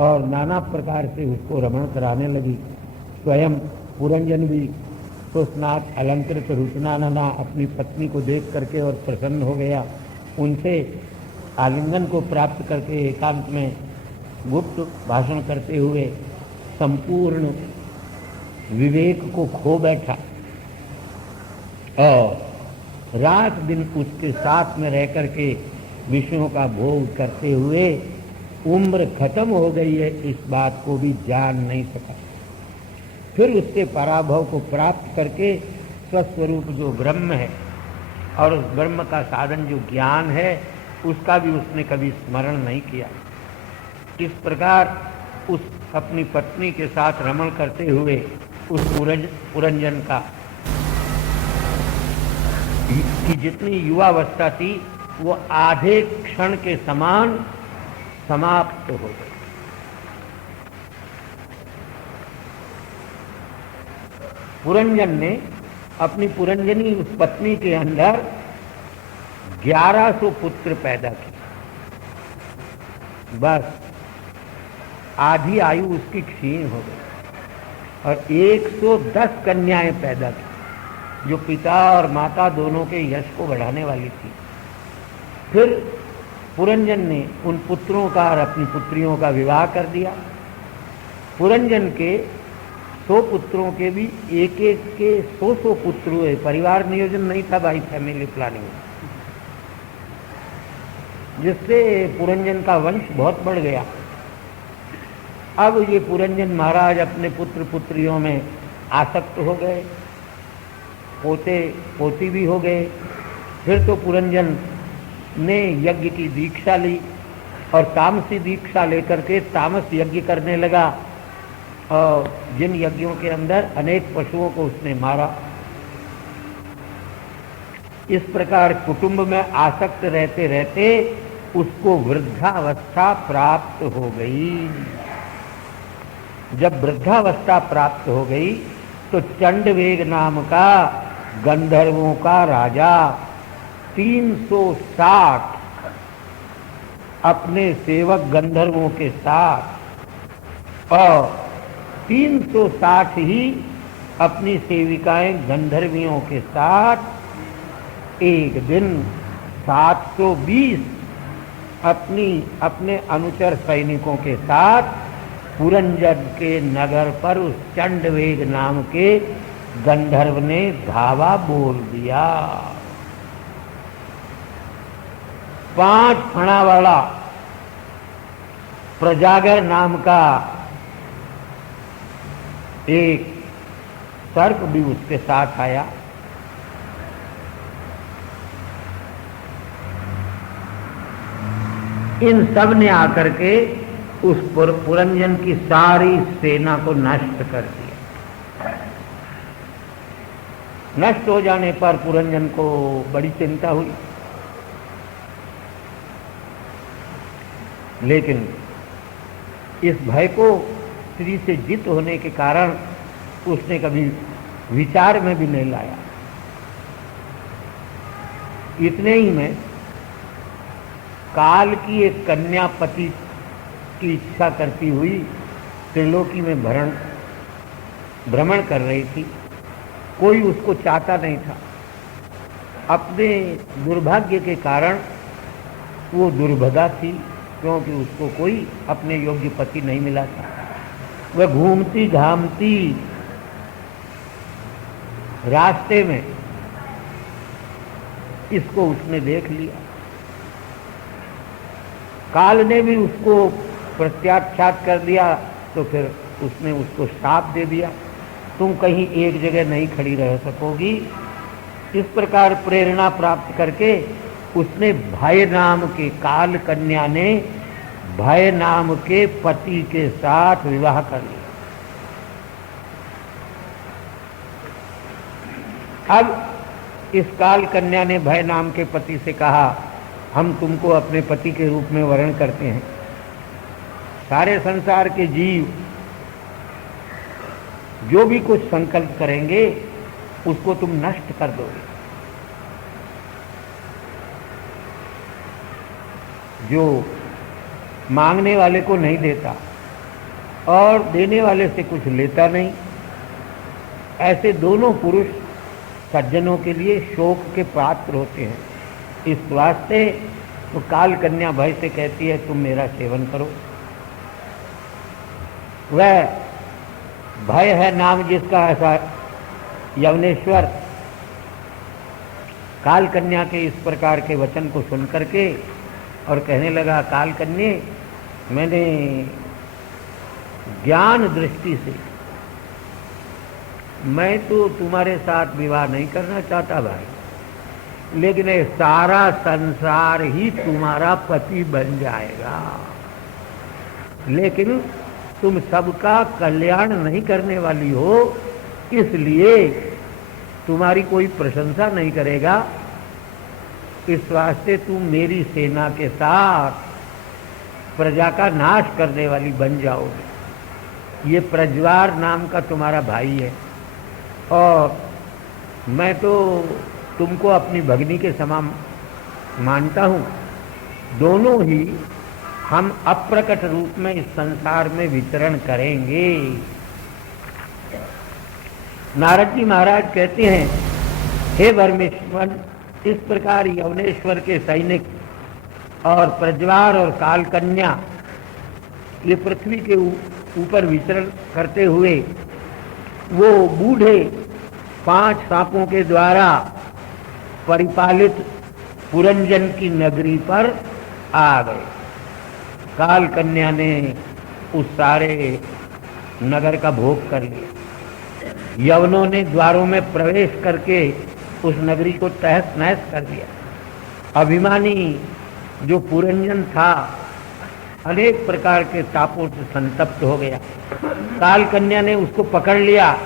और नाना प्रकार से उसको रमण कराने लगी। स्वयं पुरंजन भी तो स्नात अलंकृत रुचनानना अपनी पत्नी को देख करके और प्रसन्न हो गया। उनसे आलिंगन को प्राप्त करके एकांत में गुप्त भाषण करते हुए संपूर्ण विवेक को खो बैठा और रात दिन उसके साथ में रह करके विषयों का भोग करते हुए उम्र खत्म हो गई है इस बात को भी जान नहीं सका। फिर उसके पराभव को प्राप्त करके स्वस्वरूप जो ब्रह्म है और उस ब्रह्म का साधन जो ज्ञान है उसका भी उसने कभी स्मरण नहीं किया। इस प्रकार उस अपनी पत्नी के साथ रमण करते हुए उस पुरंजन का की जितनी युवावस्था थी वो आधे क्षण के समान समाप्त हो गई। पुरंजन ने अपनी पुरंजनी उस पत्नी के अंदर 1100 पुत्र पैदा किए। बस आधी आयु उसकी क्षीण हो गई और 110 कन्याएं पैदा की जो पिता और माता दोनों के यश को बढ़ाने वाली थी। फिर पुरंजन ने उन पुत्रों का और अपनी पुत्रियों का विवाह कर दिया। पुरंजन के 100 पुत्रों के भी एक एक के 100 पुत्र हुए। परिवार नियोजन नहीं था भाई, फैमिली प्लानिंग, जिससे पुरंजन का वंश बहुत बढ़ गया। अब ये पुरंजन महाराज अपने पुत्र पुत्रियों में आसक्त हो गए, पोते पोती भी हो गए। फिर तो पुरंजन ने यज्ञ की दीक्षा ली और तामसी दीक्षा लेकर के तामस यज्ञ करने लगा और जिन यज्ञों के अंदर अनेक पशुओं को उसने मारा। इस प्रकार कुटुंब में आसक्त रहते रहते उसको वृद्धावस्था प्राप्त हो गई। जब वृद्धावस्था प्राप्त हो गई तो चंडवेग नाम का गंधर्वों का राजा 360 अपने सेवक गंधर्वों के साथ और 360 ही अपनी सेविकाएं गंधर्वियों के साथ एक दिन 720 अपने अनुचर सैनिकों के साथ पुरंजन के नगर पर उस चंडवेग नाम के गंधर्व ने धावा बोल दिया। 5 फणा वाला प्रजागर नाम का एक सर्प भी उसके साथ आया। इन सब ने आकर के उस पुरंजन की सारी सेना को नष्ट कर दिया। नष्ट हो जाने पर पुरंजन को बड़ी चिंता हुई, लेकिन इस भय को स्त्री से जित होने के कारण उसने कभी विचार में भी नहीं लाया। इतने ही में काल की एक कन्या पति की इच्छा करती हुई त्रिलोकी में भ्रमण कर रही थी। कोई उसको चाहता नहीं था। अपने दुर्भाग्य के कारण वो दुर्भगा थी, क्योंकि उसको कोई अपने योग्य पति नहीं मिला था। वह घूमती घामती रास्ते में इसको उसने देख लिया। काल ने भी उसको प्रत्याख्यात कर दिया, तो फिर उसने उसको श्राप दे दिया, तुम कहीं एक जगह नहीं खड़ी रह सकोगी। इस प्रकार प्रेरणा प्राप्त करके उसने भय नाम के काल कन्या ने भय नाम के पति के साथ विवाह कर लिया। अब इस काल कन्या ने भय नाम के पति से कहा, हम तुमको अपने पति के रूप में वर्ण करते हैं। सारे संसार के जीव जो भी कुछ संकल्प करेंगे उसको तुम नष्ट कर दोगे। जो मांगने वाले को नहीं देता और देने वाले से कुछ लेता नहीं। ऐसे दोनों पुरुष सज्जनों के लिए शोक के पात्र होते हैं। इस वास्ते तो काल कन्या भय से कहती है तुम मेरा सेवन करो। वह भय है नाम जिसका, ऐसा यवनेश्वर काल कन्या के इस प्रकार के वचन को सुन करके और कहने लगा, काल कन्ये, मैंने ज्ञान दृष्टि से मैं तो तुम्हारे साथ विवाह नहीं करना चाहता भाई, लेकिन ये सारा संसार ही तुम्हारा पति बन जाएगा, लेकिन तुम सबका कल्याण नहीं करने वाली हो, इसलिए तुम्हारी कोई प्रशंसा नहीं करेगा। इस वास्ते तुम मेरी सेना के साथ प्रजा का नाश करने वाली बन जाओगे। ये प्रज्वार नाम का तुम्हारा भाई है और मैं तो तुमको अपनी भगिनी के समान मानता हूँ। दोनों ही हम अप्रकट रूप में इस संसार में विचरण करेंगे। नारद जी महाराज कहते हैं, हे परमेश्वर, इस प्रकार यवनेश्वर के सैनिक और प्रज्वार और काल कन्या ये पृथ्वी के ऊपर विचरण करते हुए वो बूढ़े 5 सांपों के द्वारा परिपालित पुरंजन की नगरी पर आ गए। काल कन्या ने उस सारे नगर का भोग कर लिया। यवनों ने द्वारों में प्रवेश करके उस नगरी को तहस नहस कर दिया। अभिमानी जो पुरंजन था अनेक प्रकार के तापों से संतप्त हो गया। काल कन्या ने उसको पकड़ लिया,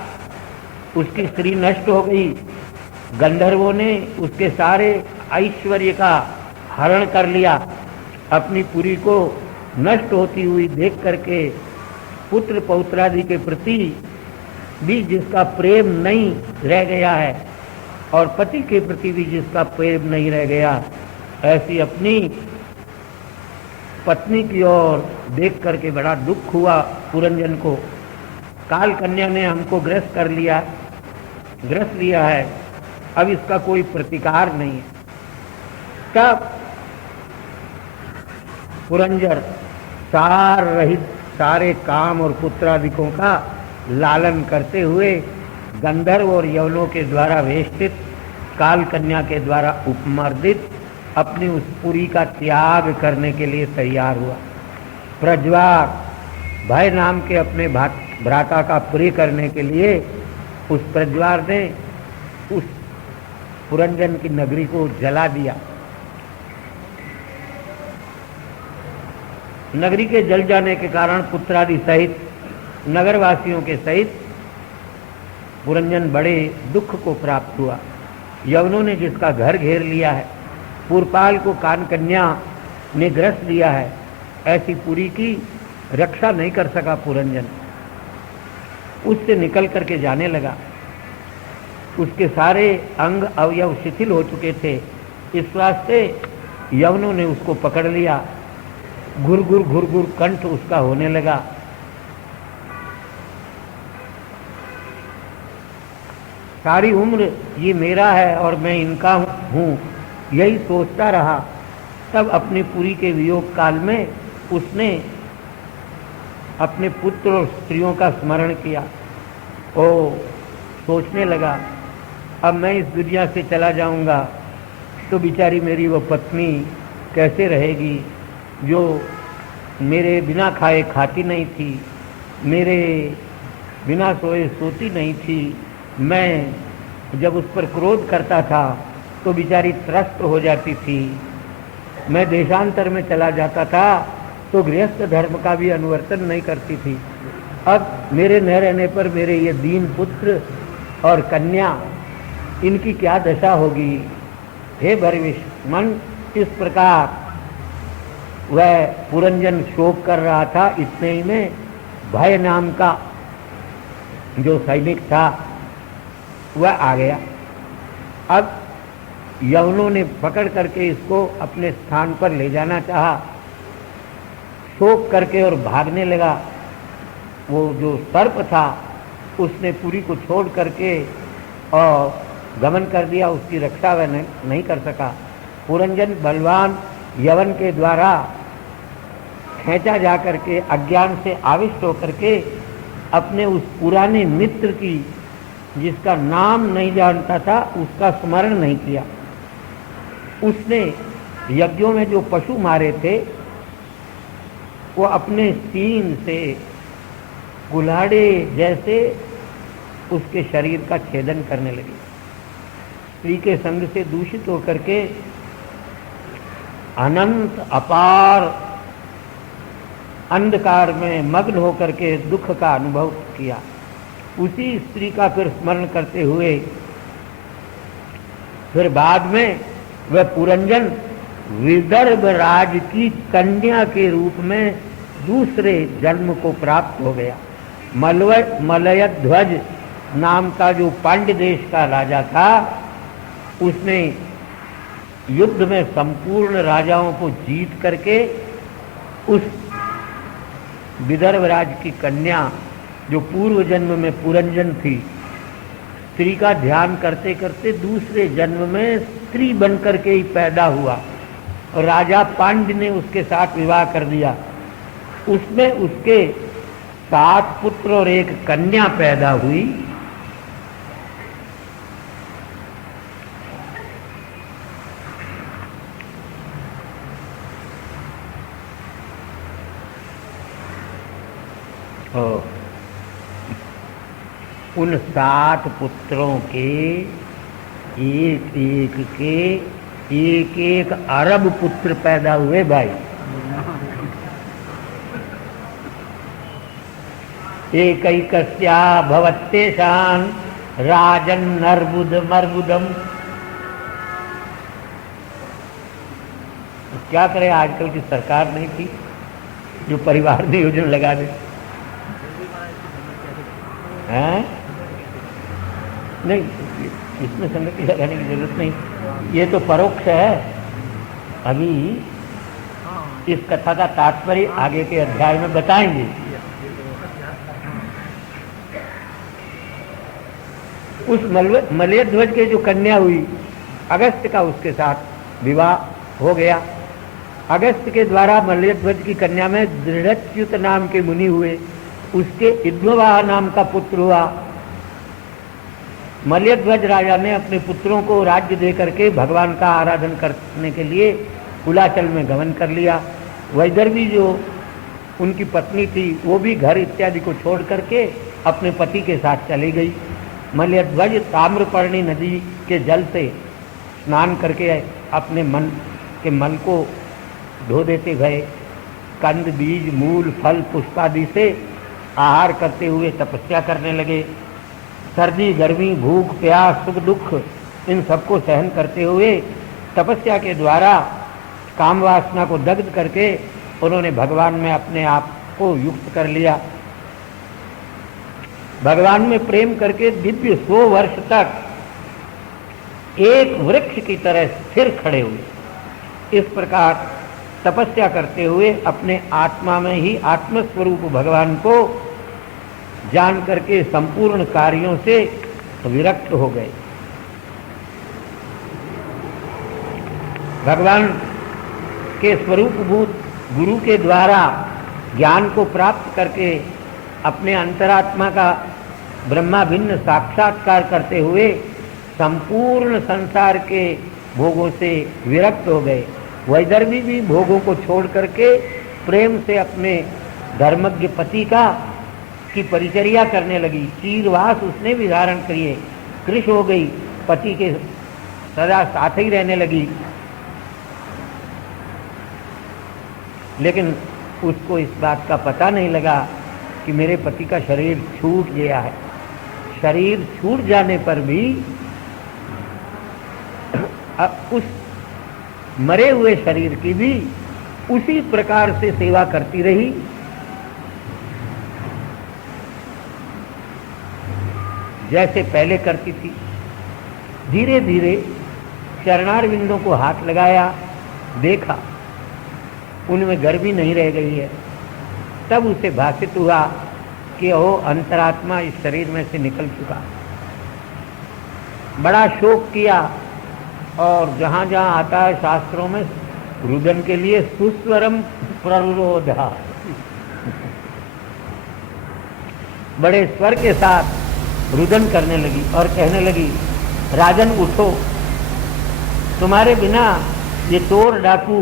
उसकी स्त्री नष्ट हो गई। गंधर्वों ने उसके सारे ऐश्वर्य का हरण कर लिया। अपनी पुरी को नष्ट होती हुई देख करके पुत्र पौत्रादि के प्रति भी जिसका प्रेम नहीं रह गया है और पति के प्रति भी जिसका प्रेम नहीं रह गया, ऐसी अपनी पत्नी की ओर देख करके बड़ा दुख हुआ पुरंजन को। काल कन्या ने हमको ग्रस्त लिया है, अब इसका कोई प्रतिकार नहीं है। तब पुरंजर सार रहित सारे काम और पुत्रादिकों का लालन करते हुए गंधर्व और यवनों के द्वारा वेष्टित, काल कन्या के द्वारा उपमर्दित अपनी उस पुरी का त्याग करने के लिए तैयार हुआ। प्रज्वार भय नाम के अपने भ्राता का प्रिय करने के लिए उस प्रज्वार ने उस पुरंजन की नगरी को जला दिया। नगरी के जल जाने के कारण पुत्रादि सहित नगरवासियों के सहित पुरंजन बड़े दुख को प्राप्त हुआ। यवनों ने जिसका घर घेर लिया है, पुरपाल को कान कन्या ने ग्रस्त लिया है, ऐसी पुरी की रक्षा नहीं कर सका पुरंजन। उससे निकल करके जाने लगा। उसके सारे अंग अवयव शिथिल हो चुके थे। इस वास्ते यवनों ने उसको पकड़ लिया। घुर कंठ उसका होने लगा। सारी उम्र ये मेरा है और मैं इनका हूँ, यही सोचता रहा। तब अपनी पुरी के वियोग काल में उसने अपने पुत्र और स्त्रियों का स्मरण किया। ओ सोचने लगा, अब मैं इस दुनिया से चला जाऊंगा तो बेचारी मेरी वो पत्नी कैसे रहेगी, जो मेरे बिना खाए खाती नहीं थी, मेरे बिना सोए सोती नहीं थी। मैं जब उस पर क्रोध करता था तो बेचारी त्रस्त हो जाती थी। मैं देशांतर में चला जाता था तो गृहस्थ धर्म का भी अनुवर्तन नहीं करती थी। अब मेरे न रहने पर मेरे ये दीन पुत्र और कन्या, इनकी क्या दशा होगी। हे भरविश मन, इस प्रकार वह पुरंजन शोक कर रहा था। इतने ही में भय नाम का जो सैनिक था वह आ गया। अब यवनों ने पकड़ करके इसको अपने स्थान पर ले जाना चाहा, शोक करके और भागने लगा। वो जो सर्प था उसने पुरी को छोड़ करके और गमन कर दिया, उसकी रक्षा वह नहीं कर सका। पुरंजन बलवान यवन के द्वारा खींचा जा करके अज्ञान से आविष्ट होकर के अपने उस पुराने मित्र की, जिसका नाम नहीं जानता था, उसका स्मरण नहीं किया। उसने यज्ञों में जो पशु मारे थे वो अपने सींग से कुल्हाड़े जैसे उसके शरीर का छेदन करने लगे। स्त्री के संग से दूषित होकर के अनंत अपार अंधकार में मग्न होकर के दुख का अनुभव किया। उसी स्त्री का फिर स्मरण करते हुए फिर बाद में वह पुरंजन विदर्भ राज की कन्या के रूप में दूसरे जन्म को प्राप्त हो गया। मलयध्वज नाम का जो पांड्य देश का राजा था, उसने युद्ध में संपूर्ण राजाओं को जीत करके उस विदर्भ राज की कन्या जो पूर्व जन्म में पुरंजन थी, स्त्री का ध्यान करते करते दूसरे जन्म में स्त्री बनकर के ही पैदा हुआ और राजा पांड्य ने उसके साथ विवाह कर दिया। उसमें उसके 7 पुत्र और 1 कन्या पैदा हुई। उन 7 पुत्रों के एक अरब पुत्र पैदा हुए भाई। एकैकस्या भवत्येषां राजन् नर्बुदम। क्या करे, आजकल की सरकार नहीं थी जो परिवार नियोजन लगा दे, हैं? नहीं, इसमें संगति लगाने की जरूरत नहीं, ये तो परोक्ष है। अभी इस कथा का तात्पर्य आगे के अध्याय में बताएंगे। उस मलयध्वज के जो कन्या हुई, अगस्त्य का उसके साथ विवाह हो गया। अगस्त्य के द्वारा मलयध्वज की कन्या में दृढ़च्युत नाम के मुनि हुए, उसके इद्मवाह नाम का पुत्र हुआ। मलयध्वज राजा ने अपने पुत्रों को राज्य दे करके भगवान का आराधन करने के लिए कुलाचल में गमन कर लिया। वैदर्भी जो उनकी पत्नी थी वो भी घर इत्यादि को छोड़ करके अपने पति के साथ चली गई। मलयध्वज ताम्रपर्णी नदी के जल से स्नान करके अपने मन के मल को धो देते गए। कंद, बीज, मूल, फल, पुष्पादि से आहार करते हुए तपस्या करने लगे। सर्दी, गर्मी, भूख, प्यास, सुख, दुख, इन सबको सहन करते हुए तपस्या के द्वारा काम वासना को दग्ध करके उन्होंने भगवान में अपने आप को युक्त कर लिया। भगवान में प्रेम करके दिव्य 100 वर्ष तक एक वृक्ष की तरह स्थिर खड़े हुए। इस प्रकार तपस्या करते हुए अपने आत्मा में ही आत्मस्वरूप भगवान को जान करके संपूर्ण कार्यों से विरक्त हो गए। भगवान के स्वरूपभूत गुरु के द्वारा ज्ञान को प्राप्त करके अपने अंतरात्मा का ब्रह्मा भिन्न साक्षात्कार करते हुए संपूर्ण संसार के भोगों से विरक्त हो गए। वैदर्भी भी भोगों को छोड़ करके प्रेम से अपने धर्मज्ञ पति की परिचर्या करने लगी। चीरवास उसने भी धारण किए, कृश हो गई, पति के सदा साथ ही रहने लगी। लेकिन उसको इस बात का पता नहीं लगा कि मेरे पति का शरीर छूट गया है। शरीर छूट जाने पर भी उस मरे हुए शरीर की भी उसी प्रकार से सेवा करती रही जैसे पहले करती थी। धीरे धीरे चरणारविंदों को हाथ लगाया, देखा उनमें गर्मी नहीं रह गई है। तब उसे भासित हुआ कि वो अंतरात्मा इस शरीर में से निकल चुका। बड़ा शोक किया, और जहाँ जहाँ आता है शास्त्रों में रुदन के लिए सुस्वरम प्ररोधा, बड़े स्वर के साथ रुदन करने लगी और कहने लगी, राजन उठो, तुम्हारे बिना ये चोर डाकू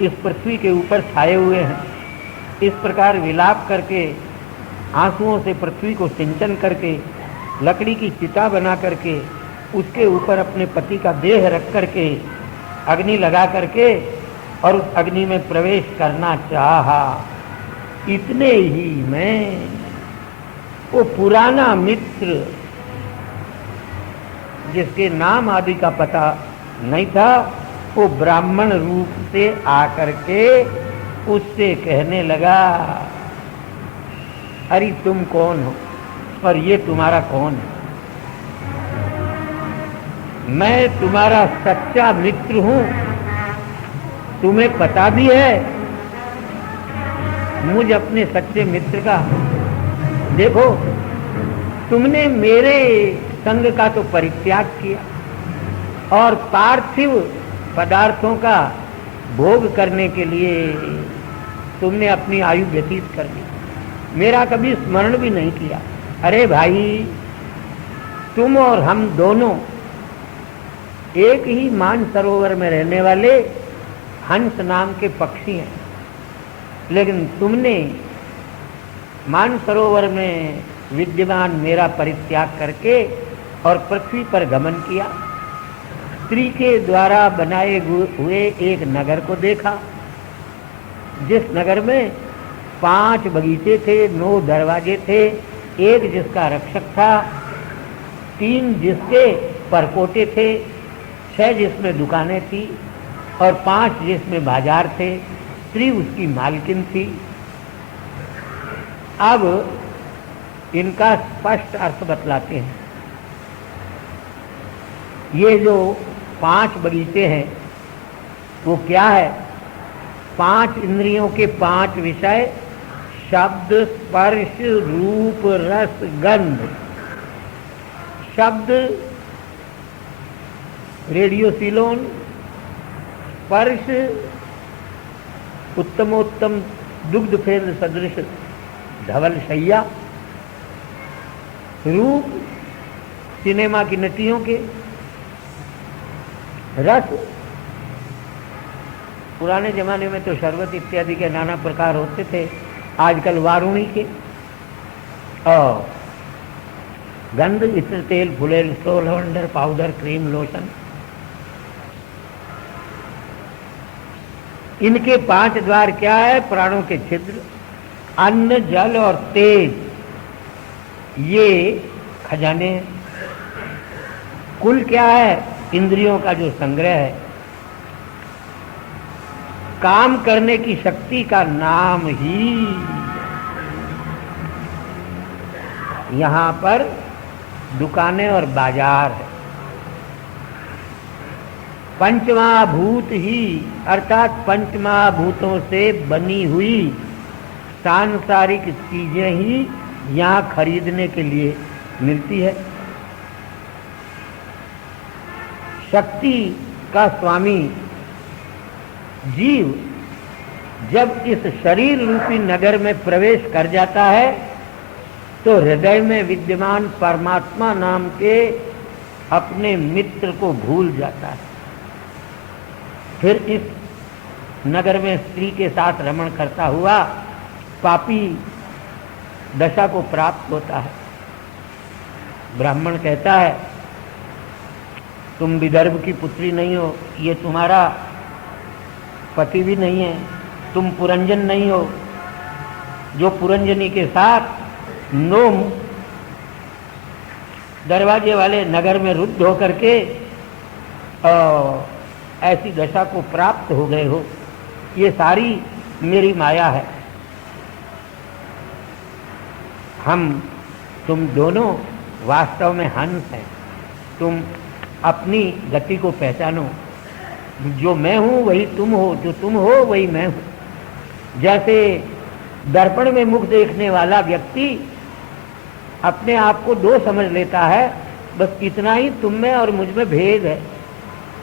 इस पृथ्वी के ऊपर छाए हुए हैं। इस प्रकार विलाप करके, आंसुओं से पृथ्वी को सिंचन करके, लकड़ी की चिता बना करके, उसके ऊपर अपने पति का देह रख करके, अग्नि लगा करके और उस अग्नि में प्रवेश करना चाहा। इतने ही में वो पुराना मित्र, जिसके नाम आदि का पता नहीं था, वो ब्राह्मण रूप से आकर के उससे कहने लगा, अरे तुम कौन हो और ये तुम्हारा कौन है? मैं तुम्हारा सच्चा मित्र हूं, तुम्हें पता भी है मुझ अपने सच्चे मित्र का। देखो, तुमने मेरे संग का तो परित्याग किया और पार्थिव पदार्थों का भोग करने के लिए तुमने अपनी आयु व्यतीत कर ली, मेरा कभी स्मरण भी नहीं किया। अरे भाई, तुम और हम दोनों एक ही मानसरोवर में रहने वाले हंस नाम के पक्षी हैं, लेकिन तुमने मानसरोवर में विद्यमान मेरा परित्याग करके और पृथ्वी पर गमन किया। स्त्री के द्वारा बनाए हुए एक नगर को देखा, जिस नगर में 5 बगीचे थे, 9 दरवाजे थे, 1 जिसका रक्षक था, 3 जिसके परकोटे थे, 6 जिसमें दुकानें थी और 5 जिसमें बाजार थे। स्त्री उसकी मालकिन थी। अब इनका स्पष्ट अर्थ बतलाते हैं। ये जो 5 बगीचे हैं वो क्या है? 5 इंद्रियों के 5 विषय, शब्द, स्पर्श, रूप, रस, गंध। शब्द रेडियो सिलोन, स्पर्श उत्तमोत्तम दुग्ध फेंद सदृश धवल शैया, रूप सिनेमा की नटियों के, रस पुराने जमाने में तो शरबत इत्यादि के नाना प्रकार होते थे, आजकल वारुणी के, और गंध, इत्र, तेल, फुलेल, स्टो, लवंडर, पाउडर, क्रीम, लोशन। इनके 5 द्वार क्या है? प्राणों के छिद्र, अन्न, जल और तेज, ये खजाने हैं। कुल क्या है? इंद्रियों का जो संग्रह है। काम करने की शक्ति का नाम ही यहां पर दुकानें और बाजार है। पंचमहाभूत ही, अर्थात पंचमहाभूतों से बनी हुई सांसारिक चीजें ही यहाँ खरीदने के लिए मिलती है। शक्ति का स्वामी जीव जब इस शरीर रूपी नगर में प्रवेश कर जाता है तो हृदय में विद्यमान परमात्मा नाम के अपने मित्र को भूल जाता है। फिर इस नगर में स्त्री के साथ रमण करता हुआ पापी दशा को प्राप्त होता है। ब्राह्मण कहता है, तुम विदर्भ की पुत्री नहीं हो, ये तुम्हारा पति भी नहीं है, तुम पुरंजन नहीं हो, जो पुरंजनी के साथ 9 दरवाजे वाले नगर में रुद्ध होकर के ऐसी दशा को प्राप्त हो गए हो। ये सारी मेरी माया है। तुम दोनों वास्तव में हंस हैं। तुम अपनी गति को पहचानो। जो मैं हूं वही तुम हो, जो तुम हो वही मैं हूं। जैसे दर्पण में मुख देखने वाला व्यक्ति अपने आप को दो समझ लेता है, बस इतना ही तुम में और मुझ में भेद है।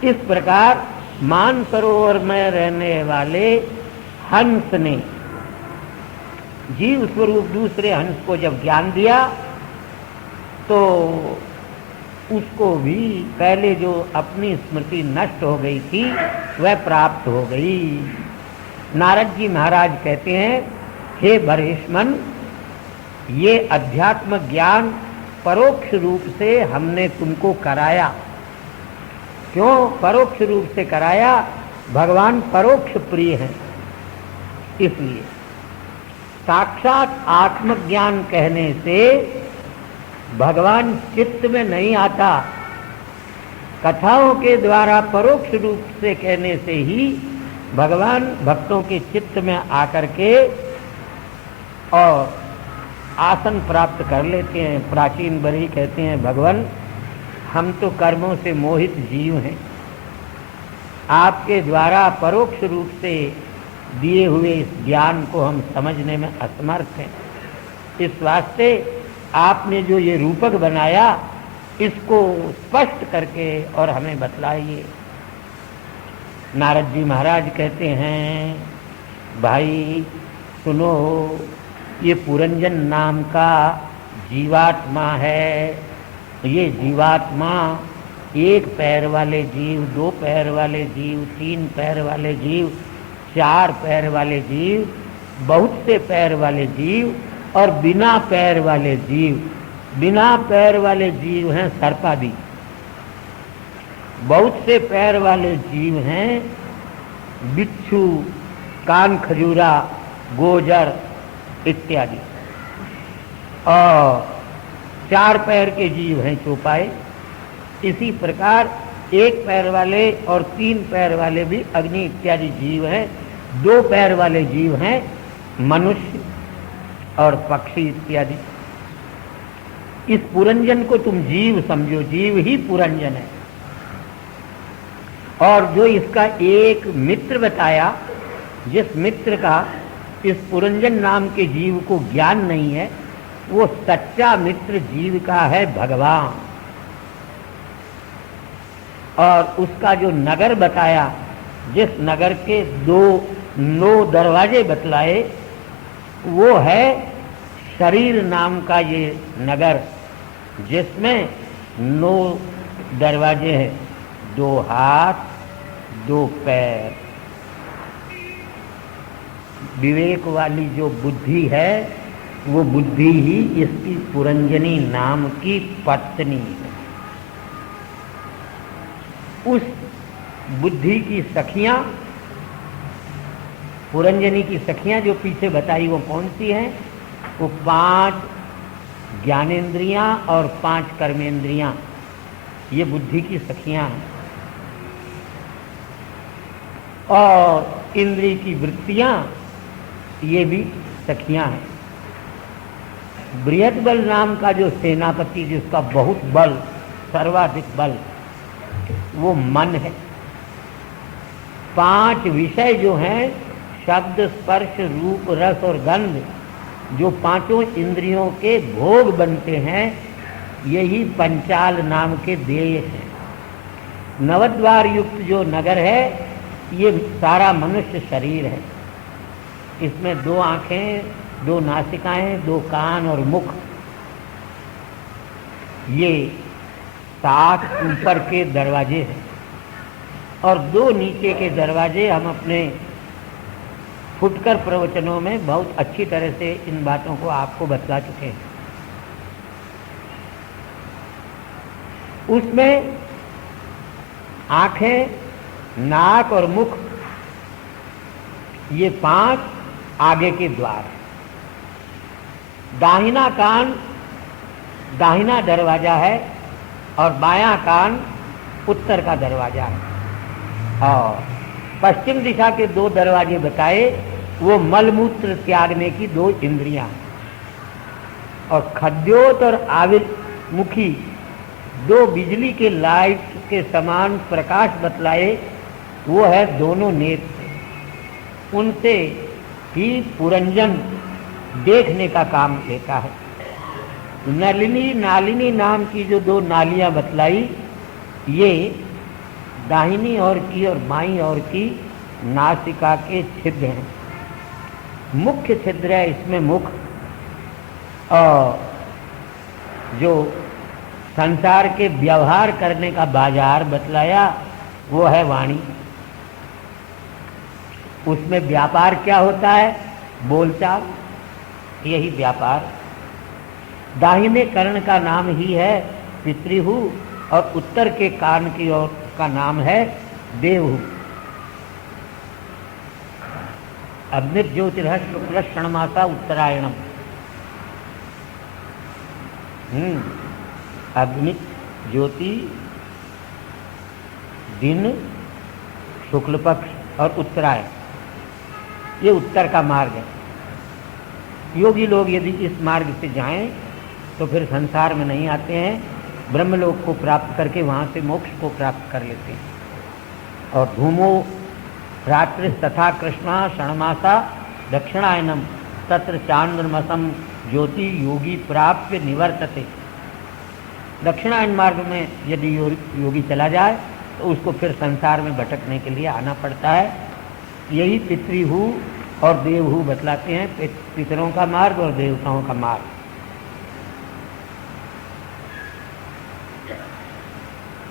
इस प्रकार मानसरोवर में रहने वाले हंस ने जीव स्वरूप दूसरे हंस को जब ज्ञान दिया तो उसको भी पहले जो अपनी स्मृति नष्ट हो गई थी वह प्राप्त हो गई। नारद जी महाराज कहते हैं, हे भरेशमन, ये अध्यात्म ज्ञान परोक्ष रूप से हमने तुमको कराया। क्यों परोक्ष रूप से कराया? भगवान परोक्ष प्रिय हैं, इसलिए। साक्षात आत्मज्ञान कहने से भगवान चित्त में नहीं आता, कथाओं के द्वारा परोक्ष रूप से कहने से ही भगवान भक्तों के चित्त में आकर के और आसन प्राप्त कर लेते हैं। प्राचीन बरी कहते हैं, भगवान हम तो कर्मों से मोहित जीव हैं, आपके द्वारा परोक्ष रूप से दिए हुए इस ज्ञान को हम समझने में असमर्थ हैं। इस वास्ते आपने जो ये रूपक बनाया इसको स्पष्ट करके और हमें बतलाइए। नारद जी महाराज कहते हैं, भाई सुनो, ये पुरंजन नाम का जीवात्मा है। ये जीवात्मा एक पैर वाले जीव, दो पैर वाले जीव, तीन पैर वाले जीव, चार पैर वाले जीव, बहुत से पैर वाले जीव और बिना पैर वाले जीव। बिना पैर वाले जीव हैं सर्पादि, बहुत से पैर वाले जीव हैं बिच्छू, कान खजूरा, गोजर इत्यादि, और चार पैर के जीव हैं चौपाए। इसी प्रकार एक पैर वाले और तीन पैर वाले भी अग्नि इत्यादि जीव हैं। दो पैर वाले जीव हैं मनुष्य और पक्षी इत्यादि। इस पुरंजन को तुम जीव समझो, जीव ही पुरंजन है। और जो इसका एक मित्र बताया, जिस मित्र का इस पुरंजन नाम के जीव को ज्ञान नहीं है, वो सच्चा मित्र जीव का है भगवान। और उसका जो नगर बताया, जिस नगर के 9 दरवाजे बतलाए, वो है शरीर नाम का ये नगर, जिसमें 9 दरवाजे हैं, 2 हाथ 2 पैर। विवेक वाली जो बुद्धि है, वो बुद्धि ही इसकी पुरंजनी नाम की पत्नी है। उस बुद्धि की सखियां, पुरंजनी की सखियां जो पीछे बताई, वो कौन सी हैं? वो 5 ज्ञानेंद्रियां और 5 कर्मेंद्रियां, ये बुद्धि की सखियां हैं। और इंद्रिय की वृत्तियां, ये भी सखियां हैं। बृहद बल नाम का जो सेनापति, जिसका बहुत बल, सर्वाधिक बल, वो मन है। 5 विषय जो हैं, शब्द, स्पर्श, रूप, रस और गंध, जो 5 इंद्रियों के भोग बनते हैं, यही पंचाल नाम के देश हैं। नवद्वार युक्त जो नगर है, ये सारा मनुष्य शरीर है। इसमें 2 आंखें, 2 नासिकाएं, 2 कान और मुख, ये 7 ऊपर के दरवाजे हैं। और 2 नीचे के दरवाजे हम अपने फुटकर प्रवचनों में बहुत अच्छी तरह से इन बातों को आपको बतला चुके हैं। उसमें आंखें, नाक और मुख, ये 5 आगे के द्वार। दाहिना कान दाहिना दरवाजा है और बायां कान उत्तर का दरवाजा है। और पश्चिम दिशा के 2 दरवाजे बताए, वो मलमूत्र त्यागने की 2 इंद्रियां। और खद्योत और आविर्मुखी 2 बिजली के लाइट के समान प्रकाश बतलाए, वो है दोनों नेत्र। उनसे ही पुरंजन देखने का काम लेता है। नलिनी नालिनी नाम की जो दो नालियां बतलाई, ये दाहिनी ओर की और बाईं ओर की नासिका के छिद्र हैं। मुख्य छिद्र है इसमें मुख, और जो संसार के व्यवहार करने का बाजार बतलाया वो है वाणी। उसमें व्यापार क्या होता है? बोलचाल, यही व्यापार। दाहिने कर्ण का नाम ही है पितृहु, और उत्तर के कान की ओर का नाम है देवहु। अग्नि ज्योतिर्ह शुक्ल षण्मासा उत्तरायणम। अग्नि ज्योति दिन, शुक्ल पक्ष और उत्तरायण, ये उत्तर का मार्ग है। योगी लोग यदि इस मार्ग से जाएं तो फिर संसार में नहीं आते हैं, ब्रह्मलोक को प्राप्त करके वहां से मोक्ष को प्राप्त कर लेते हैं। और धूमो रात्रि तथा कृष्णा षण्मासा दक्षिणायनम तत्र चांद्रमसम ज्योति योगी प्राप्य निवर्तते। दक्षिणायन मार्ग में यदि योगी चला जाए तो उसको फिर संसार में भटकने के लिए आना पड़ता है। यही पितृहु और देवहु बतलाते हैं, पितरों का मार्ग और देवताओं का मार्ग।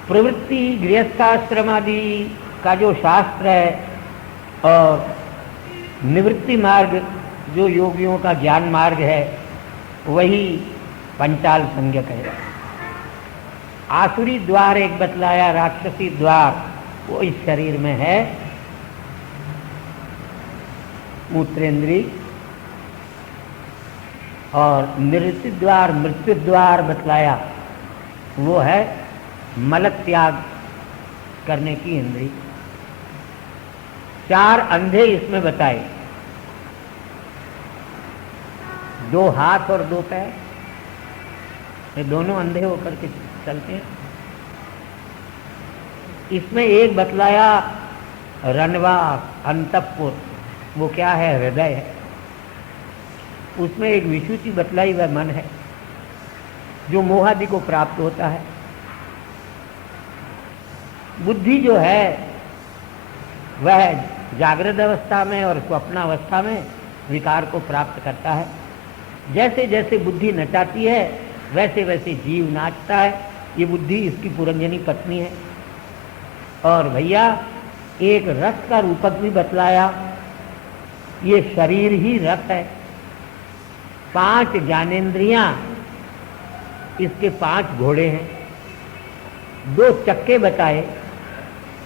प्रवृत्ति गृहस्थाश्रम आदि का जो शास्त्र है और निवृत्ति मार्ग जो योगियों का ज्ञान मार्ग है, वही पंचाल संज्ञक है। आसुरी द्वार एक बतलाया, राक्षसी द्वार, वो इस शरीर में है। मूत्रेंद्री और निवृत्ति द्वार, मृत्यु द्वार बतलाया, वो है मल त्याग करने की इंद्री। चार अंधे इसमें बताए, 2 हाथ और 2 पैर, ये दोनों अंधे होकर के चलते हैं। इसमें एक बतलाया रनवा अंतपुर, वो क्या है? हृदय है। उसमें एक विशुचि बतलाई, वह मन है जो मोहादि को प्राप्त होता है। बुद्धि जो है वह जागृत अवस्था में और स्वप्नावस्था में विकार को प्राप्त करता है। जैसे जैसे बुद्धि नचाती है वैसे वैसे जीव नाचता है। ये बुद्धि इसकी पुरंजनी पत्नी है। और भैया एक रथ का रूपक भी बतलाया, ये शरीर ही रथ है। 5 ज्ञानेंद्रियां, इसके 5 घोड़े हैं। 2 चक्के बताए,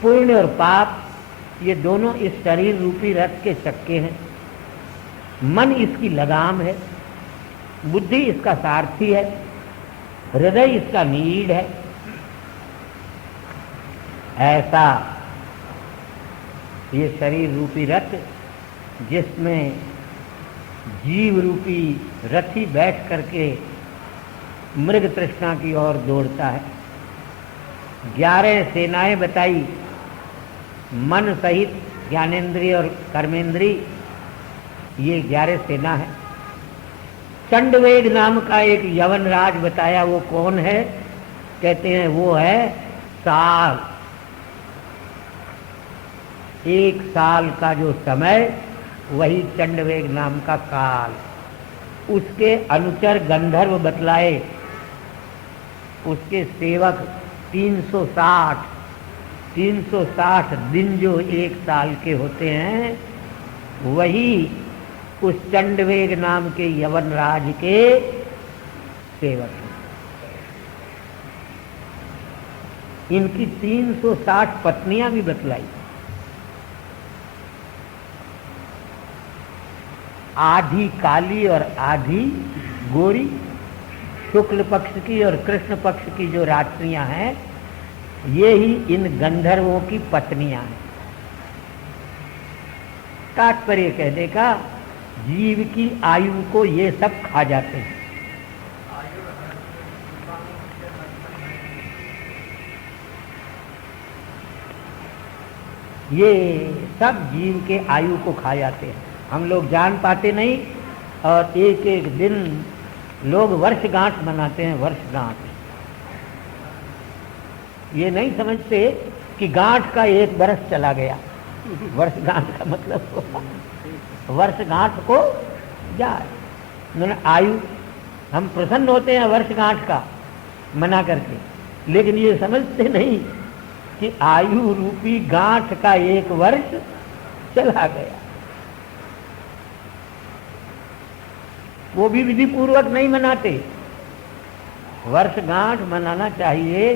पुण्य और पाप, ये दोनों इस शरीर रूपी रथ के चक्के हैं। मन इसकी लगाम है, बुद्धि इसका सारथी है, हृदय इसका नीड है। ऐसा ये शरीर रूपी रथ, जिसमें जीव रूपी रथी बैठ करके मृग तृष्णा की ओर दौड़ता है। 11 सेनाएं बताई, मन सहित ज्ञानेंद्रिय और कर्मेंद्रिय, ये 11 सेना है। चंडवेग नाम का एक यवन राज बताया, वो कौन है? कहते हैं वो है साल। 1 साल का जो समय, वही चंडवेग नाम का काल। उसके अनुचर गंधर्व बतलाए, उसके सेवक 360 दिन जो 1 साल के होते हैं, वही उस चंडवेग नाम के यवन राज के सेवक हैं। इनकी 360 पत्नियां भी बतलाई। आधी काली और आधी गोरी, शुक्ल पक्ष की और कृष्ण पक्ष की जो रात्रियां हैं, ये ही इन गंधर्वों की पत्नियां हैं। तात्पर्य कहने का, जीव की आयु को ये सब खा जाते हैं। ये सब जीव के आयु को खा जाते हैं। हम लोग जान पाते नहीं, और एक एक दिन लोग वर्षगांठ मनाते हैं। वर्षगांठ ये नहीं समझते कि गांठ का एक बरस चला गया। वर्षगांठ का मतलब वर्षगांठ को जाए आयु। हम प्रसन्न होते हैं वर्षगांठ का मना करके, लेकिन ये समझते नहीं कि आयु रूपी गांठ का एक वर्ष चला गया। वो भी विधि पूर्वक नहीं मनाते। वर्षगांठ मनाना चाहिए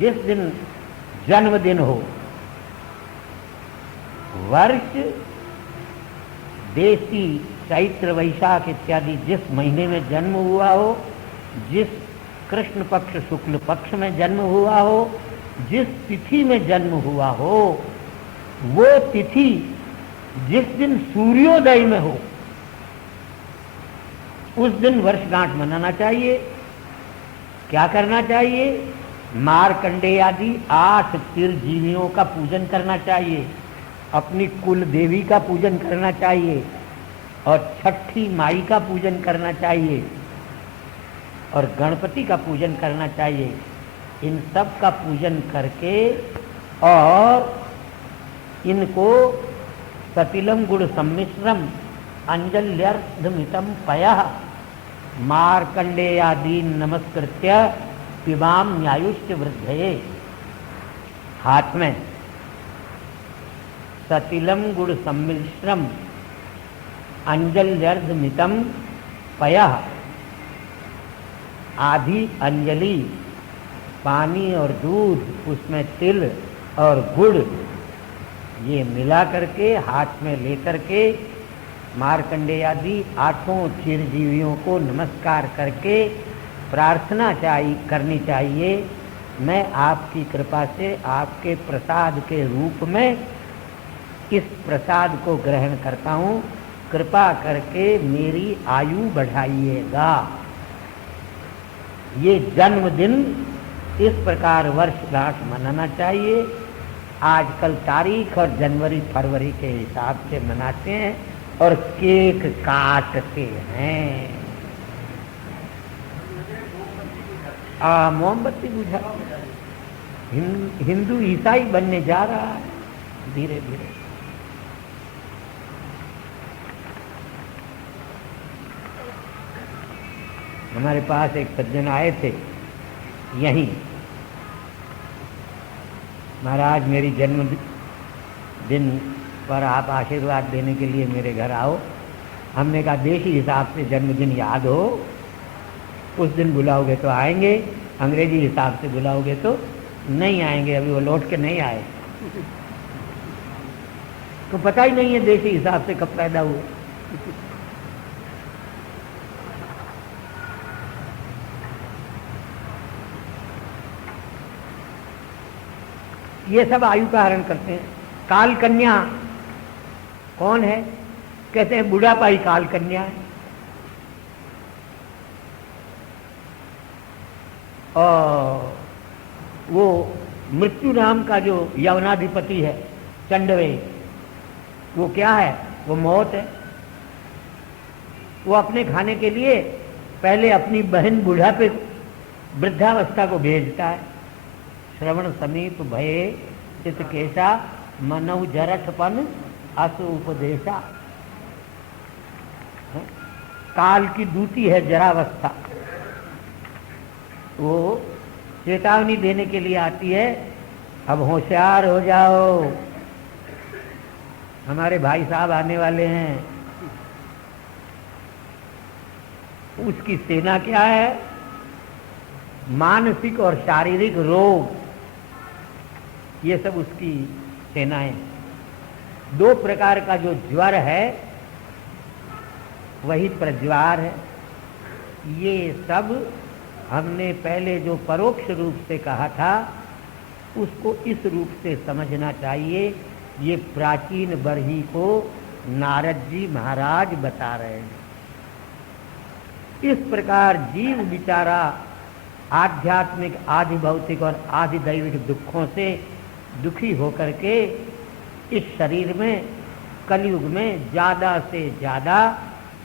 जिस दिन जन्मदिन हो। वर्ष देशी चैत्र वैशाख इत्यादि जिस महीने में जन्म हुआ हो, जिस कृष्ण पक्ष शुक्ल पक्ष में जन्म हुआ हो, जिस तिथि में जन्म हुआ हो, वो तिथि जिस दिन सूर्योदय में हो उस दिन वर्षगांठ मनाना चाहिए। क्या करना चाहिए? मार्कंडेय आदि 8 चिरजीवियों का पूजन करना चाहिए, अपनी कुल देवी का पूजन करना चाहिए और छठी माई का पूजन करना चाहिए और गणपति का पूजन करना चाहिए। इन सब का पूजन करके और इनको सतिलम गुड़ सम्मिश्रम अंजल्यर्धमितम पयः मार्कंडेयादीन नमस्कृत्य पिबाम न्यायुष्य वृद्धये। हाथ में सतिलम गुड़ सम्मिश्रम अंजल्यर्धमितम पयः, आधी अंजलि पानी और दूध, उसमें तिल और गुड़ ये मिला करके हाथ में लेकर के मार्कंडेयादि 8 चिरजीवियों को नमस्कार करके प्रार्थना करनी चाहिए, मैं आपकी कृपा से आपके प्रसाद के रूप में इस प्रसाद को ग्रहण करता हूँ, कृपा करके मेरी आयु बढ़ाइएगा। ये जन्मदिन इस प्रकार वर्षगांठ मनाना चाहिए। आजकल तारीख और जनवरी फरवरी के हिसाब से मनाते हैं और केक काटते हैं। मोमबत्ती बुझा। हिंदू ईसाई बनने जा रहा है धीरे धीरे। हमारे पास एक सज्जन आए थे यहीं, महाराज मेरी जन्मदिन पर आप आशीर्वाद देने के लिए मेरे घर आओ। हमने कहा देशी हिसाब से जन्मदिन याद हो, उस दिन बुलाओगे तो आएंगे, अंग्रेजी हिसाब से बुलाओगे तो नहीं आएंगे। अभी वो लौट के नहीं आए तो पता ही नहीं है देशी हिसाब से कब पैदा हुए। ये सब आयु का हरण करते हैं। काल कन्या कौन है? कहते हैं बुढ़ापा ही काल कन्या है। और वो मृत्यु नाम का जो यवनाधिपति है चंडवे, वो क्या है? वो मौत है। वो अपने खाने के लिए पहले अपनी बहन बुढ़ापे वृद्धावस्था को भेजता है। श्रवण समीप भये चित केशा मनौ जरठपन असु उपदेशा। काल की दूती है जरावस्था। वो चेतावनी देने के लिए आती है, अब होशियार हो जाओ, हमारे भाई साहब आने वाले हैं। उसकी सेना क्या है? मानसिक और शारीरिक रोग, ये सब उसकी सेनाएं। 2 प्रकार का जो ज्वर है वही प्रज्वार है। ये सब हमने पहले जो परोक्ष रूप से कहा था उसको इस रूप से समझना चाहिए। ये प्राचीन बरही को नारद जी महाराज बता रहे हैं। इस प्रकार जीव बिचारा आध्यात्मिक, आदि भौतिक और आदि दैविक दुखों से दुखी होकर के इस शरीर में कलयुग में ज्यादा से ज्यादा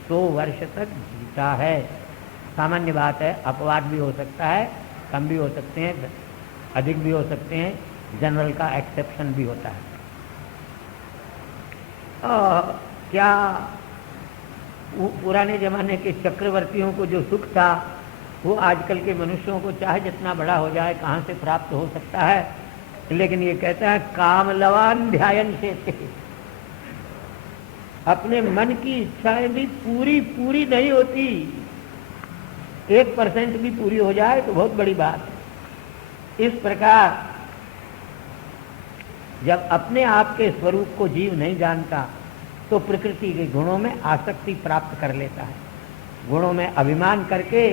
100 वर्ष तक जीता है। सामान्य बात है, अपवाद भी हो सकता है, कम भी हो सकते हैं, अधिक भी हो सकते हैं, जनरल का एक्सेप्शन भी होता है। क्या पुराने जमाने के चक्रवर्तियों को जो सुख था वो आजकल के मनुष्यों को चाहे जितना बड़ा हो जाए कहाँ से प्राप्त हो सकता है? लेकिन ये कहता है कामलवान ध्यान से अपने मन की इच्छाएं भी पूरी नहीं होती। 1% भी पूरी हो जाए तो बहुत बड़ी बात है। इस प्रकार जब अपने आप के स्वरूप को जीव नहीं जानता तो प्रकृति के गुणों में आसक्ति प्राप्त कर लेता है। गुणों में अभिमान करके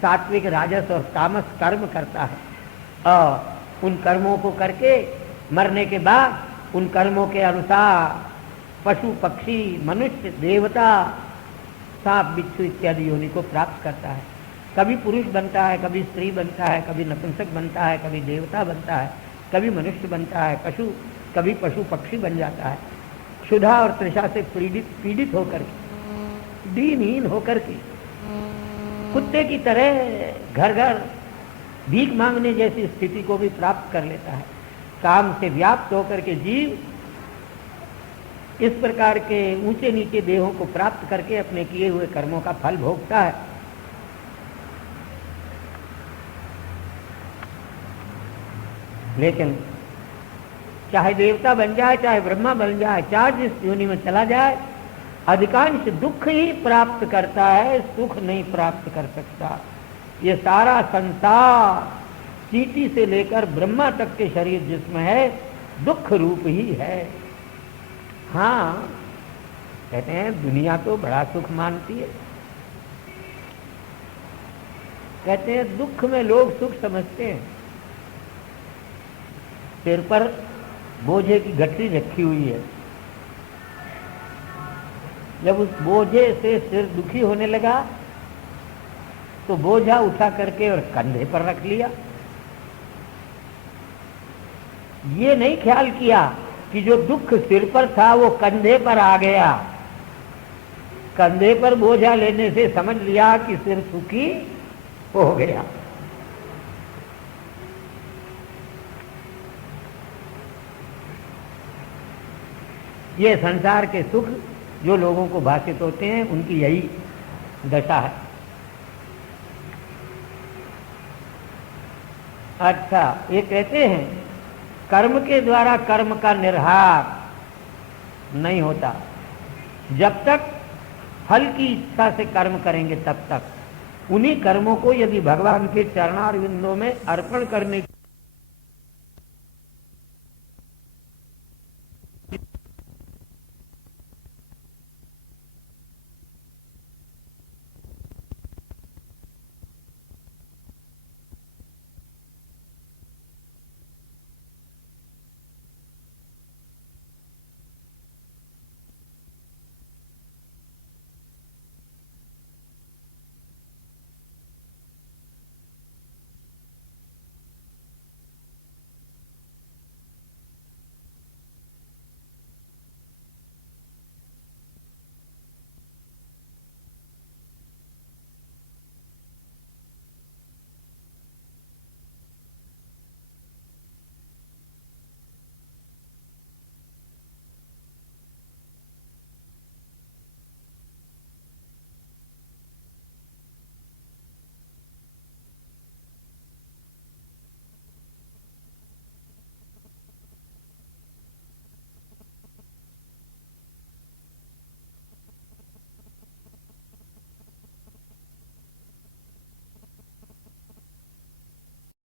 सात्विक, राजस और तामस कर्म करता है और उन कर्मों को करके मरने के बाद उन कर्मों के अनुसार पशु, पक्षी, मनुष्य, देवता, सांप, बिच्छू इत्यादि योनि को प्राप्त करता है। कभी पुरुष बनता है, कभी स्त्री बनता है, कभी नपुंसक बनता है, कभी देवता बनता है, कभी मनुष्य बनता है, कभी पशु पक्षी बन जाता है। क्षुधा और तृषा से पीड़ित होकर के, दीनहीन होकर के, कुत्ते की तरह घर घर भीख मांगने जैसी स्थिति को भी प्राप्त कर लेता है। काम से व्याप्त होकर के जीव इस प्रकार के ऊंचे नीचे देहों को प्राप्त करके अपने किए हुए कर्मों का फल भोगता है। लेकिन चाहे देवता बन जाए, चाहे ब्रह्मा बन जाए, चाहे जिस योनि में चला जाए, अधिकांश दुख ही प्राप्त करता है, सुख नहीं प्राप्त कर सकता। ये सारा संसार चींटी से लेकर ब्रह्मा तक के शरीर जिसमें है दुख रूप ही है। हाँ, कहते हैं दुनिया तो बड़ा सुख मानती है, कहते हैं दुख में लोग सुख समझते हैं। सिर पर बोझे की गठरी रखी हुई है, जब उस बोझे से सिर दुखी होने लगा तो बोझा उठा करके और कंधे पर रख लिया। ये नहीं ख्याल किया कि जो दुख सिर पर था वो कंधे पर आ गया। कंधे पर बोझा लेने से समझ लिया कि सिर सुखी हो गया। ये संसार के सुख जो लोगों को भाषित होते हैं उनकी यही दशा है। अच्छा, ये कहते हैं कर्म के द्वारा कर्म का निर्वाह नहीं होता। जब तक फल की इच्छा से कर्म करेंगे तब तक उन्हीं कर्मों को यदि भगवान के चरणारविंदों में अर्पण करने